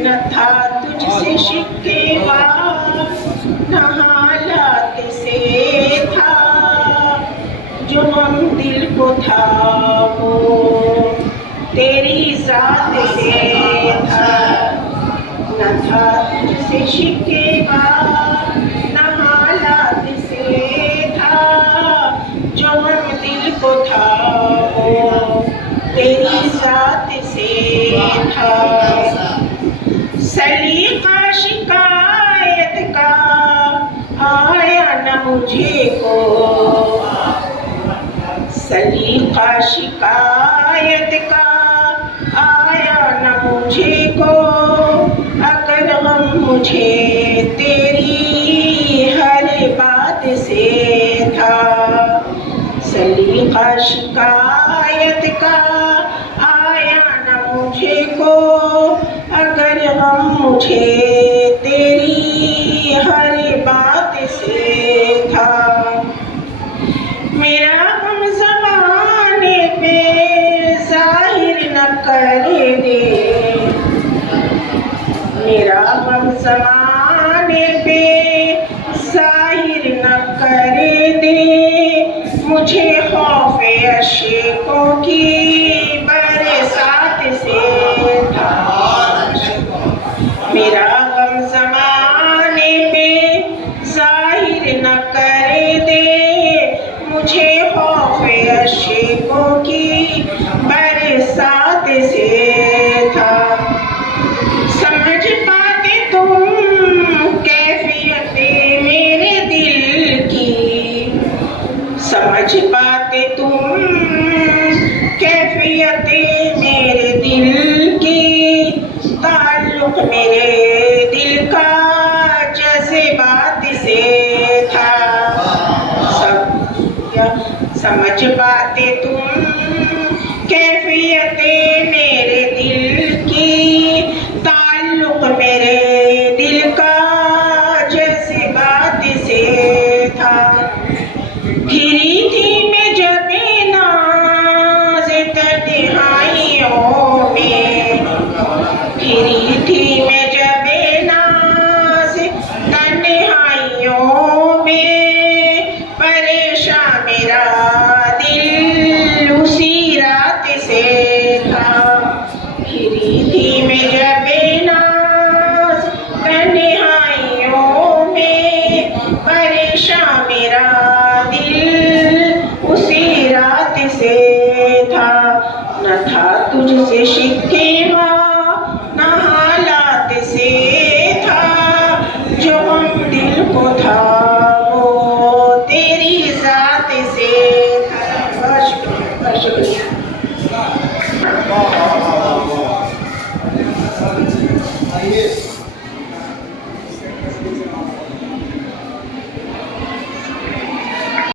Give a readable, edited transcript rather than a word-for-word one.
न था तुझसे शिकवा न हालात से था, जो हम दिल को था वो तेरी जात से था। न था तुझसे शिकवा न हालात से था, जो हम दिल को था वो तेरी जात से था। सलीका शिकायत का आया न मुझे को, सलीका शिकायत का आया न मुझे को, अगर हम मुझे तेरी हर बात से था। सलीका शिकायत का आया न मुझे को, अगर हम मुझे तेरी हर बात से था। मेरा हम ज़माने पे ज़ाहिर न कर दे, मेरा हम ज़माने पे ज़ाहिर न कर दे, मुझे खौफ अशकों की बरसात से था। मेरा गम ज़माने पे ज़ाहिर न कर दे, मुझे खौफ अशकों की बरसात से था। समझ पाते तुम कैफियते मेरे दिल की, समझ पाते तुम कैफियते मेरे दिल की, ताल्लुक मेरे दिल का जज्बात से था। समझ पाते तुम कैफियते मेरे दिल की, ताल्लुक मेरे दिल का जज्बात से था। घिरी थी मैं जब नाज़ तन्हाइयों में, घिरी थी मैं जब नाज़ तन्हाइयों में, परेशान मेरा दिल उसी रात से था। घिरी थी मैं जब नाज़ तन्हाइयों में, परेशान मेरा दिल उसी रात से था। न था तुझसे शिकवा न हालात से था, जो हम दिल को था वो तेरी जात से था। बहुत शुक्रिया। आइए